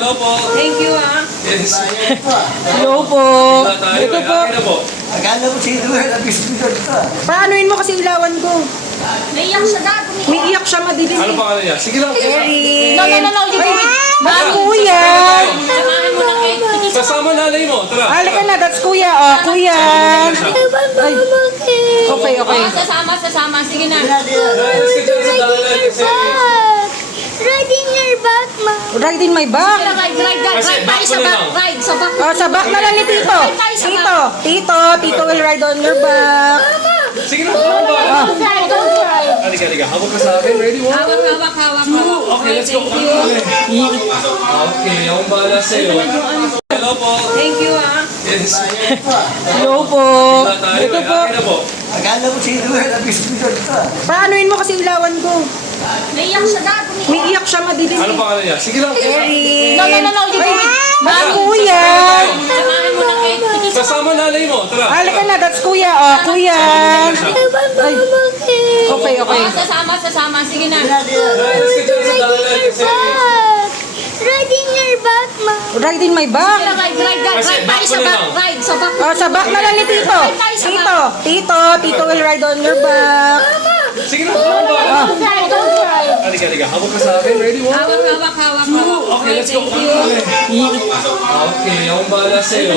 Hello po. Thank you, ah. Yes. Hello po. Wala tayo. Ito po. Akin na po. Akala mo sino ang bisbidor ka. Paanuin mo kasi ilawan ko. Naiyak siya dad. May iyak siya madilim. Ano pangalan niya? Sige lang. Eric. No, you do it. That's kuya. Samahan mo na cake. Kasama nanay mo. Tara. Halika na, that's kuya. Oh, kuya. Ay. Okay, okay. Sasama. Sige na. Ayos ka dyan sa dalan kasi Riding your back, ma. Ride in my back. Ride tayo sa back. Ride sa back. Oh, sa back na lang ni Tito. Tito will ride on your back. sige na. Halika. Hawak ka sa akin. Ready? One. Hawak. Okay, let's go. Okay, akong bahala sa'yo. Hello po. Thank you, ah. Yes. Hello po. Wala tayo. Ito po. Akin na po. Akala mo sino ang bisbidor ka. Paanuin mo kasi ilawan ko. Naiyak siya dad. May iyak siya madilim. Ano pangalan niya? Sige lang. Eric. No, you do it. That's kuya. Samahan mo na cake. Kasama nanay mo. Tara. Halika na, that's kuya. Oh, kuya. Ay. Okay, okay. Sasama. Sige na. Ayos ka dyan sa dalan kasi Riding your back, ma. Ride in my back. Ride tayo sa back. Ride sa back. Oh, sa back na lang ni Tito. Tito will ride on your back. sige na. Halika. Hawak ka sa akin. Ready? One. Hawak. Okay, let's go. Okay, akong bahala sa'yo.